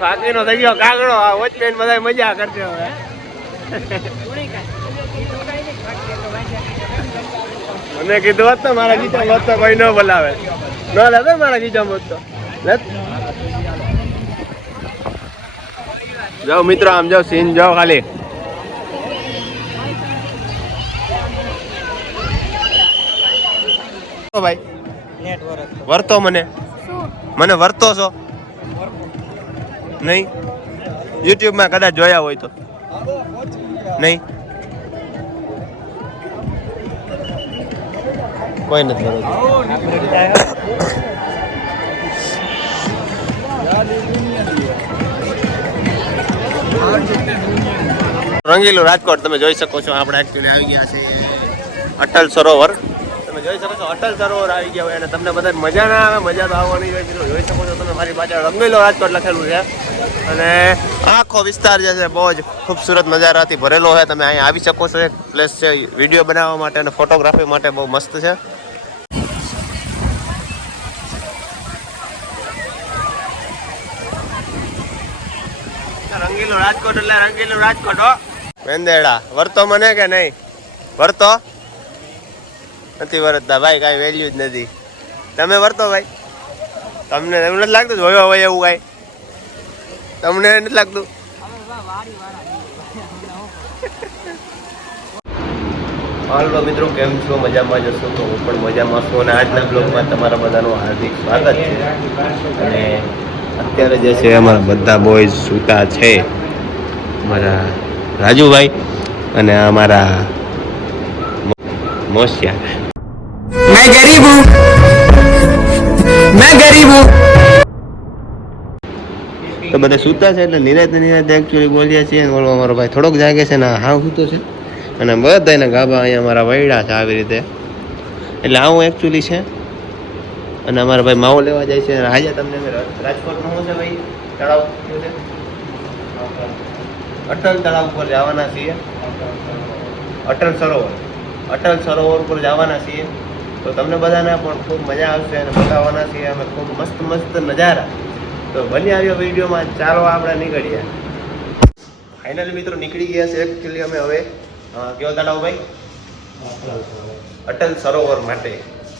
બાકીનો થઈ ગયો કાગડો. આ વોચમેન બધા મજા કરશે હવે. મને કીધું હોત તો મારા ગીચા હોત તો કોઈ ન બોલાવે. ન લેતો મારા ગીચા હોત તો જાઓ મિત્રો, આમ જાઓ, સીન જાઓ ખાલી. ભાઈ વર્તો મને વર્તો છો નહીં? YouTube માં કદાચ જોયા હોય તો નહીં? કોઈ નથી રંગીલું રાજકોટ તમે જોઈ શકો છો. આપણે એકચ્યુઅલી આવી ગયા છે અટલ સરોવર. તમે જોઈ શકો છો અટલ સરોવર આવી ગયા હોય અને તમને બધા મજા ના આવે. મજા તો આવવાની હોય મિત્રો. જોઈ શકો છો તમે મારી પાછળ રંગીલો રાજકોટ લખેલું છે અને આખો વિસ્તાર જે છે બહુ જ ખૂબસૂરત નજારાથી ભરેલો છે. તમે અહીંયા આવી શકો છો. એક પ્લેસ છે વિડીયો બનાવવા માટે અને ફોટોગ્રાફી માટે બહુ મસ્ત છે. રંગીલું રાજકોટ એટલે રંગીલું રાજકોટ હો. વેંદેડા વર્તો મને કે નહીં? વર્તો નથી વરતતા ભાઈ, કાંઈ વેલ્યુ જ નથી. તમે વર્તો ભાઈ? તમને એવું નથી લાગતું જોયો હોય એવું કાંઈ? તમને નથી લાગતું? હાલો મિત્રો, કેમ છો? મજામાં જશો તો હું પણ મજામાં છું અને આજના બ્લોગમાં તમારા બધાનું હાર્દિક સ્વાગત છે. અને અત્યારે જે છે અમારા બધા બોયઝ સૂતા છે. અમારા રાજુભાઈ અને અમારા મોસિયા. મેં ગરીબ હું, મેં ગરીબ હું. તો બધા સૂતા છે એટલે નિરાતે એકચ્યુઅલી બોલીએ છીએ. ઓલો અમારો ભાઈ થોડોક જાગે છે ને હાવ સૂતો છે અને બધા એના ગાભા અહીંયા અમારા વૈડા છે આવી રીતે. એટલે આવું એકચ્યુઅલી છે. અને અમારા ભાઈ માવો લેવા જાય છે. આજે તમને રાજકોટનું શું છે ભાઈ? તળાવ શું છે? અટલ તળાવ ઉપર જવાના છીએ. અટલ સરોવર ઉપર જવાના છીએ. તો તમને બધાને પણ ખૂબ મજા આવશે અને બતાવવાના છીએ અમે ખૂબ મસ્ત મસ્ત નજારા. તો બની આવ્યો વિડીયોમાં. ચાલો આપણે નીકળીએ. ફાઇનલી મિત્રો નીકળી ગયા છે એકચ્યુઅલી અમે હવે કયો તળાવ ભાઈ? અટલ સરોવર માટે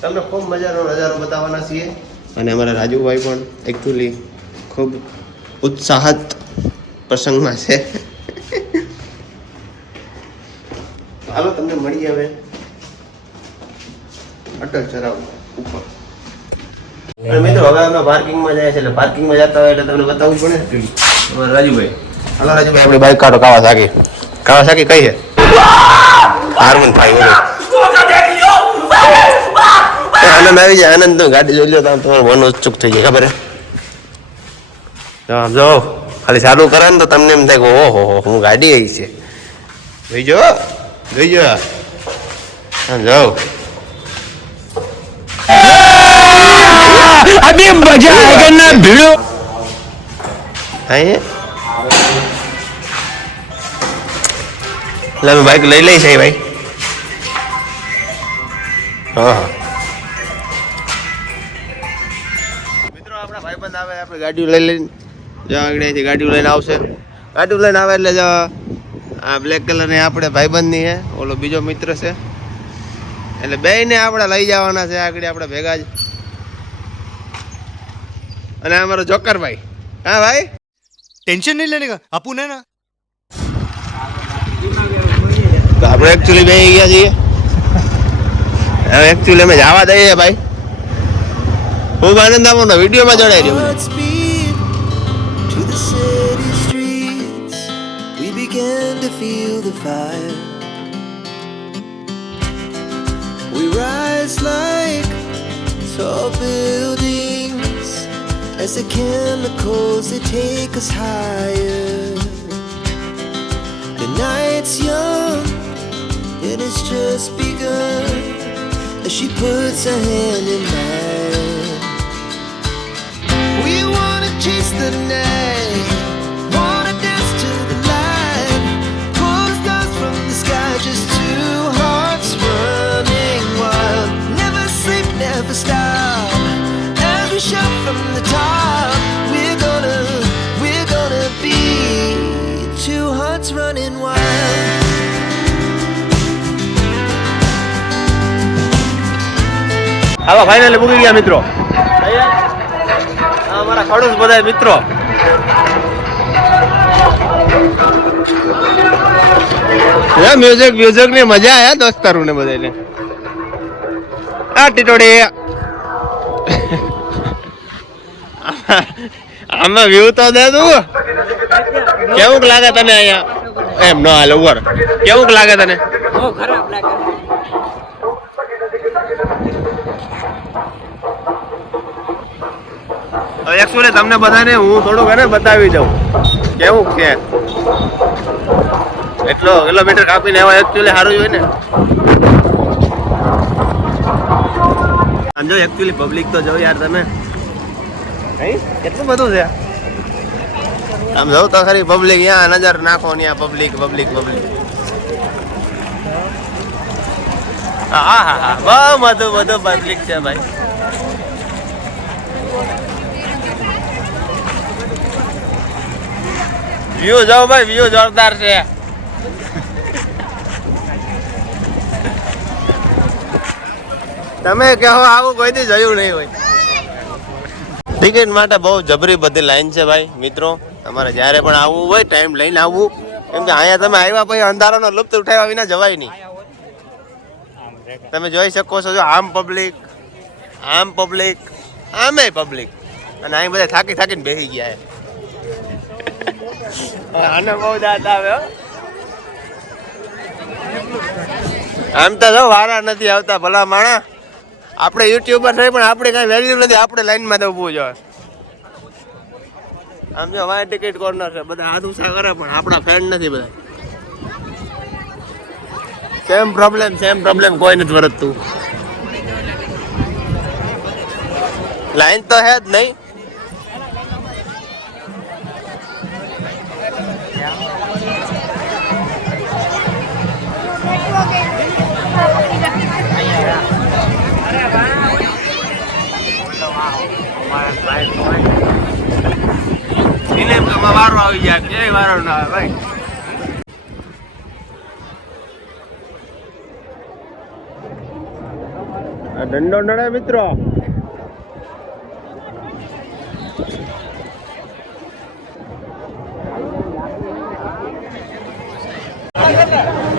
તમને ખૂબ મજાનો નજારો બતાવવાના છીએ. અને અમારા રાજુભાઈ પણ એકચ્યુઅલી ખૂબ ઉત્સાહિત પ્રસંગમાં છે. હાલો તમને મળીએ હવે અટલ સરોવર ઉપર. અને મિત્રો હવે અમે પાર્કિંગમાં જાય છે એટલે પાર્કિંગમાં જતા હોય એટલે તમને બતાવવું પડે. અમારા રાજુભાઈ, હાલો રાજુભાઈ, આપણી બાઈક કાઢો. કાવાસાકી કઈ છે? R15 આનંદ આવી જાય. આનંદ તો ગાડી જોઈ લો તો તમારું મન ઉત્સુક થઈ જાય. ખબર હે? જો ખાલી ચાલુ કરે ને તો તમને એમ થાય કે ઓહો હું ગાડી આવી છે. જોઈ જાઓ અભી મજા આયેગા ના ભીડો. એટલે અમે બાઈક લઈ લઈ છે ભાઈ. હા મિત્રો, આપણા ભાઈબંધ આવે આપણે ગાડીઓ લઈ લઈને જો આગળથી ગાડીઓ લઈને આવશે. ગાડીઓ લઈને આવે એટલે જો આ બ્લેક કલરની આપણે ભાઈબંધની છે, ઓલો બીજો મિત્ર છે. એટલે બેયને આપણે લઈ જવાના છે આગળ આપણે ભેગા જ. અને અમારો જોકર ભાઈ. હા ભાઈ, टेंशन नहीं लेने का अपन है ना. તો આપણે એકચ્યુઅલી બે ગયા છીએ. હવે એકચ્યુઅલી અમે જવા દઈએ ભાઈ. ખૂબ આનંદ આવવાનો વિડીયોમાં જોડાઈ રહ્યો. We rise like tall buildings as the chemicals they take us higher. The night's young and it's just begun as she puts her hand in mine. We wanna chase the night, wanna dance to the light, pull the stars from the sky, just two hearts running wild. Never sleep, never stop, as we shout from the top. We're આવા finally મૂકી ગયા મિત્રો. અમારા ખડૂસ બધા મિત્રો. Music ની મજા આયા દોસ્તારું ને બધાને. આ ટીટોડી આમાં વ્યૂ તો દે તું. કેવું લાગે તને અહીંયા? એમ ન હાલે ઉપર. કેવું લાગે તને? બહુ ખરાબ લાગે. હવે એકચ્યુઅલી તમને બધાને હું થોડુંક એને બતાવી દઉં કેવું છે. એટલો કિલોમીટર કાપીને એવા એકચ્યુઅલી સારું હોય ને. આમ જો એકચ્યુઅલી પબ્લિક તો જો યાર તમે કેટલું બધું છે. આમ જવું તો ખરી પબ્લિક. ત્યાં નજર નાખો ને પબ્લિક પબ્લિક પબ્લિક. હા હા હા બહુ બધું પબ્લિક છે ભાઈ. વ્યૂ જાઓ ભાઈ, વ્યૂ જોરદાર છે. તમે કહો આવું કોઈથી જોયું નહીં હોય. ટિકિટ માટે બહુ જબરી બધી લાઈન છે ભાઈ મિત્રો. તમારે જ્યારે પણ આવવું હોય ટાઈમ લઈને આવવું, કેમ કે અહીંયા તમે આવ્યા પછી અંધારાનો લુપ્ત ઉઠાવ્યા વિના જવાય નહીં. તમે જોઈ શકો છો જો આમ પબ્લિક આમે પબ્લિક, અને અહીં બધા થાકી થાકીને બેસી ગયા. આને બહુ દાંત આવે. આમ તો જો વારા નથી આવતા ભલા માણા. આપણે યુટ્યુબર થઈ પણ આપણે કઈ વેલ્યુ નથી. આપણે લાઈનમાં ઉભું જોઈએ. આમ જો અમારી ટિકિટ કોર્નર છે, બધા હાથ ઉછા કરે પણ આપણા ફ્રેન્ડ નથી બધા. સેમ પ્રોબ્લેમ કોઈ નથી વર્તતું. લાઈન તો હે જ નહીં. વારો આવી જાય ક્યાંય વારો ના આવે ભાઈ. દંડો નડે મિત્રો.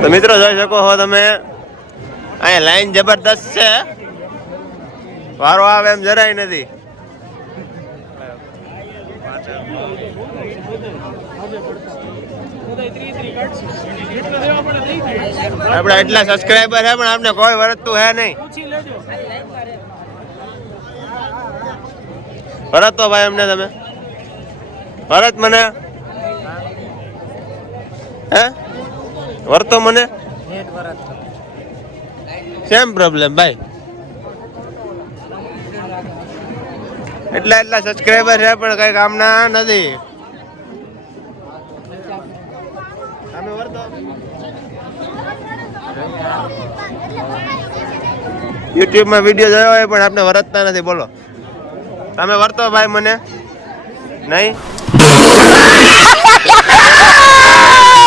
તો મિત્રો જોઈ શકો છો તમે અહીંયા લાઈન જબરદસ્ત છે. વારો આવે એમ જરાય નથી. આપણે એટલા સબસ્ક્રાઈબર છે પણ આપણે કોઈ વર્તતું હે નહીં. ભરત તો ભાઈ એમને તમે ભરત મને હે વર્તો મને સેમ પ્રોબ્લેમ ભાઈ. એટલા સબસ્ક્રાઈબર છે પણ કઈ કામના નથી. યુટ્યુબમાં વિડીયો જોયો હોય પણ આપણે વર્તતા નથી. બોલો તમે વર્તો ભાઈ મને નહીં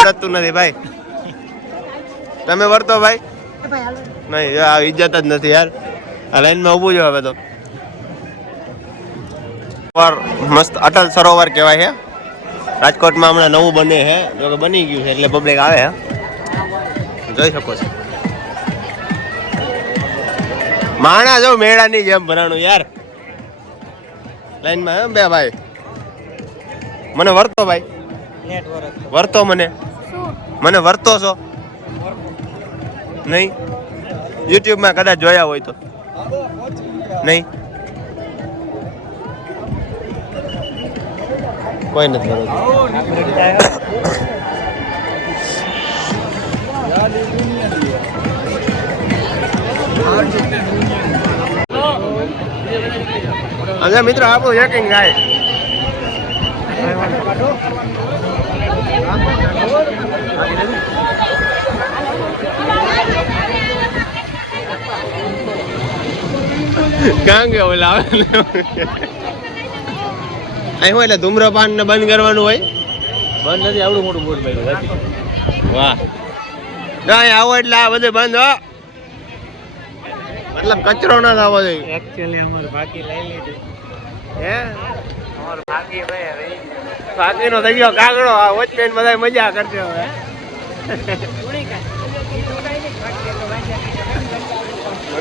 વર્તતું નથી ભાઈ. તમે વર્તો ભાઈ નહીં. આ ઇજ્જત જ નથી યાર. આ લાઈનમાં ઊભું છે હવે તો. મસ્ત અટલ સરોવર કહેવાય છે. રાજકોટમાં હમણાં નવું બને છે, જો કે બની ગયું છે એટલે પબ્લિક આવે છે. જોઈ શકો છો માણા જો મેળાની જેમ ભરાણું યાર. લાઈનમાં બે ભાઈ. મને વર્તો ભાઈ વર્તો મને વર્તો છો નહીં. યુટ્યુબમાં કદાચ જોયા હોય તો નહીં. કોઈ નથી બરોબર. અચ્છા મિત્રો આપણું ચેકિંગ થાય. કાં કે ઓલા આવે અહીં હોય એટલે ધૂમ્રપાન ને બંધ કરવાનું હોય. બંધ નથી. આવડું મોટું બોર્ડ ભાઈ. વાહ અહીં આવો એટલે આ બધું બંધ. હો મતલબ કચરો ના થવો જોઈએ. એકચ્યુઅલી અમાર બાકી લઈ લીધી. હે અમાર બાકી ભાઈ રહી બાકીનો થઈ ગયો કાગડો. આ વોચમેન બધા મજા કરશે હવે.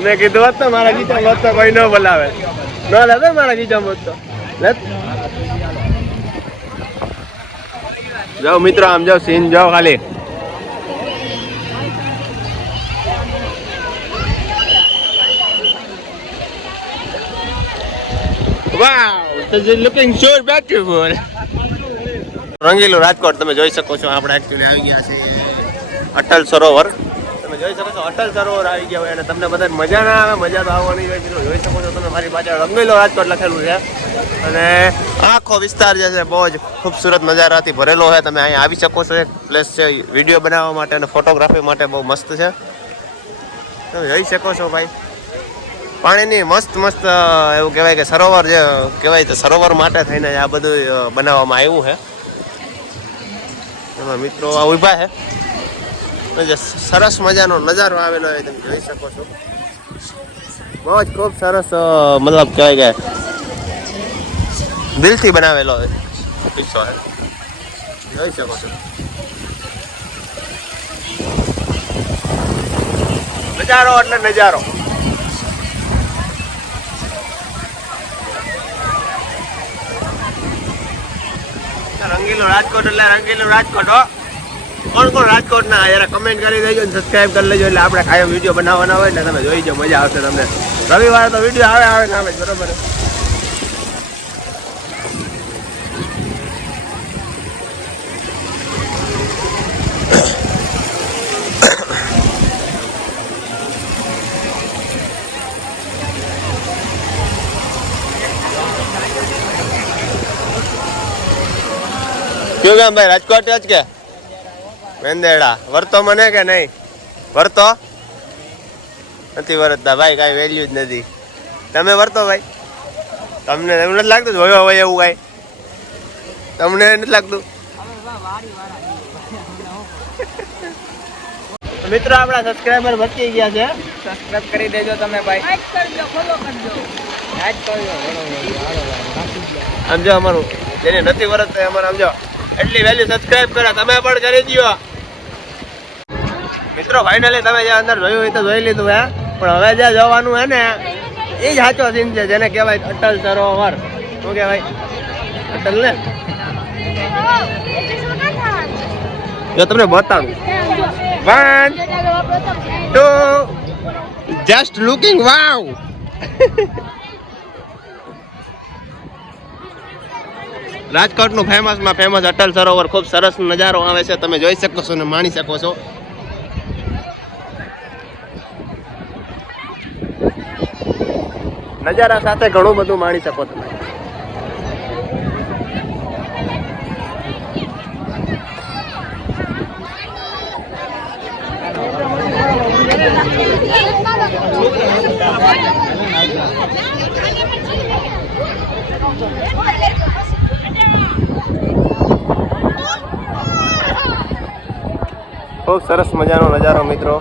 મને કીધું હોત તો મારા ગીચા હોત તો કોઈ ન બોલાવે. ન લેતો મારા ગીચા હોત તો લેત. જાઓ મિત્રો, આમ જાઓ, સીન જાઓ ખાલી. વાવ, this is looking so beautiful. રંગીલું Rajkot તમે જોઈ શકો છો. આપણે એકચ્યુઅલી આવી ગયા છે અટલ સરોવર. તમે જોઈ શકો છો અટલ સરોવર આવી ગયા હોય અને તમને બધાને મજા ના આવે. મજા તો આવવાની હોય મિત્રો. જોઈ શકો છો તમે મારી પાછળ રંગીલો રાજકોટ લખેલું છે અને આખો વિસ્તાર જે છે બહુ જ ખૂબસૂરત નજારાથી ભરેલો છે. તમે અહીંયા આવી શકો છો. એક પ્લેસ છે વિડીયો બનાવવા માટે અને ફોટોગ્રાફી માટે બહુ મસ્ત છે. તમે જોઈ શકો છો ભાઈ, પાણીની મસ્ત મસ્ત એવું કહેવાય કે સરોવર જે કહેવાય તો સરોવર માટે થઈને આ બધું બનાવવામાં આવ્યું છે. એમાં મિત્રો આ ઊભા છે. જે સરસ મજાનો નજારો આવેલો હોય તમે જોઈ શકો છો. બહુ જ ખૂબ સરસ મતલબ કહેવાય કે દિલથી બનાવેલો કિસ્સો છે. જોઈ શકો છો નજારો એટલે નજારો. રંગીલું રાજકોટ એટલે રંગીલું રાજકોટ હો. કોણ કોણ રાજકોટ ના યાર કમેન્ટ કરી દેજો ને સબસ્ક્રાઇબ કરી લેજો. એટલે આપણે કાયમ વિડીયો બનાવવાના હોય ને તમે જોઈ જાઓ, મજા આવશે તમને. રવિવારે તો વિડીયો આવે ને આવે બરોબર. કયું ગામ ભાઈ? રાજકોટ જ કે મેંદેડા? વર્તો મને કે નહીં? વર્તો નથી વરતતા ભાઈ, કાંઈ વેલ્યુ જ નથી. તમે વર્તો ભાઈ? તમને એવું નથી લાગતું જોયો હોય એવું કાંઈ? તમને નથી લાગતું? મિત્રો આપણા સબસ્ક્રાઈબર વધી ગયા છે. સબસ્ક્રાઇબ કરી દેજો તમે ભાઈ. લાઈક કરજો, ફોલો કરજો. લાઈક કરજો. સમજો અમારું જેને નથી વરતતા અમારે સમજો એટલી વેલ્યુ સબસ્ક્રાઇબ કરે. તમે પણ કરી દો મિત્રો. ફાઇનલી તમે જે અંદર જોયું હોય તો જોઈ લીધું હે, પણ હવે જ્યાં જવાનું હે ને એ જ સાચો સીન છે જેને કહેવાય અટલ સરોવર. શું કહેવાય? અટલ ને જો તમને બતાવું. 1 2 જસ્ટ લુકિંગ વાવ. રાજકોટનું ફેમસમાં ફેમસ અટલ સરોવર. ખૂબ સરસ નજારો આવે છે. તમે જોઈ શકો છો ને માણી શકો છો. નજારા સાથે ઘણું બધું માણી શકો તમે. ખૂબ સરસ મજાનો નજારો મિત્રો.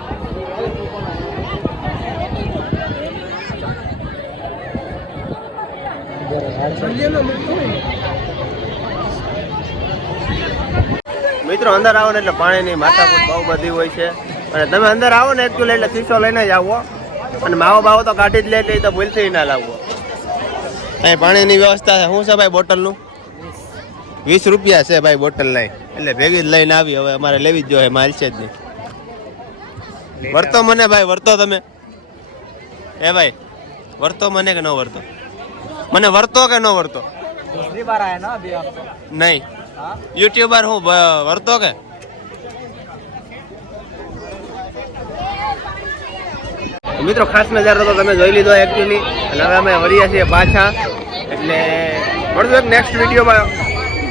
મિત્રો અંદર આવો ને એટલે પાણીની માથાકૂટ બહુ બધી હોય છે. અને તમે અંદર આવો ને એકચ્યુઅલી એટલે શીશો લઈને જ આવો. અને માવો બાવો તો કાઢી જ લે એટલે તો ભૂલથી ના લાવવો. અહીં પાણીની વ્યવસ્થા છે. શું છે ભાઈ બોટલનું? 20 રૂપિયા છે ભાઈ બોટલ લઈ. એટલે ભેગી જ લઈને આવી. હવે અમારે લેવી જ જોઈએ, માલ છે જ નહીં. વર્તો મને ભાઈ, વર્તો તમે. એ ભાઈ વર્તો મને કે ન વર્તો? મને વર્તો કે ન વર્તો? નહીં યુટ્યુબર હું વર્તો કે? મિત્રો ખાસ નજારો તો તમે જોઈ લીધો એકચ્યુઅલી. અને હવે અમે વળીએ છીએ પાછા. એટલે મળશું એક નેક્સ્ટ વિડીયોમાં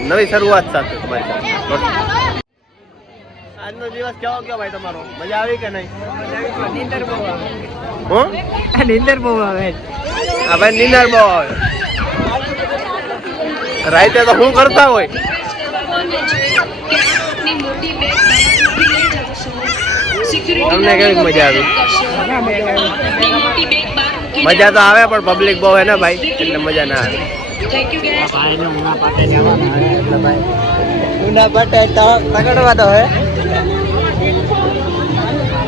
નવી શરૂઆત સાથે તમારી સાથે. આજનો દિવસ કેવો ગયો ભાઈ તમારો? મજા આવી કે નહીં? નીંદર બહુ આવે. હું નીંદર બહુ આવે. હા ભાઈ નીંદર બહુ આવે. રાતે તો શું કરતા હોય? તમને કેવી મજા આવી? મજા તો આવે પણ પબ્લિક બહુ હે ને ભાઈ એટલે મજા ના આવે.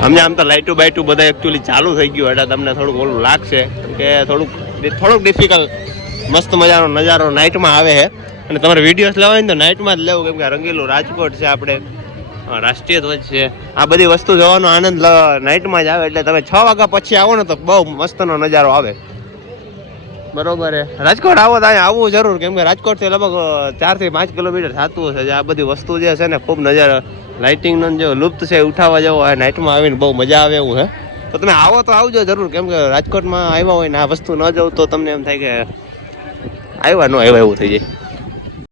અમને આમ તો લાઇટું બાઇટું બધા એકચ્યુઅલી ચાલુ થઈ ગયું એટલે તમને થોડુંક ઓલું લાગશે કે થોડુંક ડિફિકલ્ટ. મસ્ત મજાનો નજારો નાઇટમાં આવે છે અને તમારે વિડીયોઝ લેવા હોય ને તો નાઇટમાં જ લેવું, કેમ કે રંગીલું રાજકોટ છે, આપણે રાષ્ટ્રીય ધ્વજ છે, આ બધી વસ્તુ જોવાનો આનંદ નાઇટમાં જ આવે. એટલે તમે 6 વાગ્યા પછી આવો ને તો બહુ મસ્તનો નજારો આવે. બરોબર છે. રાજકોટ આવો તો અહીંયા આવવું જરૂર, કેમ કે રાજકોટથી લગભગ 4 થી 5 કિલોમીટર થતું હશે. આ બધી વસ્તુ જે છે ને ખૂબ નજારો લાઇટિંગનો જે લુપ્ત છે ઉઠાવવા જેવો હોય, નાઇટમાં આવીને બહુ મજા આવે એવું છે. તો તમે આવો તો આવજો જરૂર, કેમ કે રાજકોટમાં આવ્યા હોય ને આ વસ્તુ ન જોઉં તો તમને એમ થાય કે આવ્યા ન આવ્યા એવું થઈ જાય.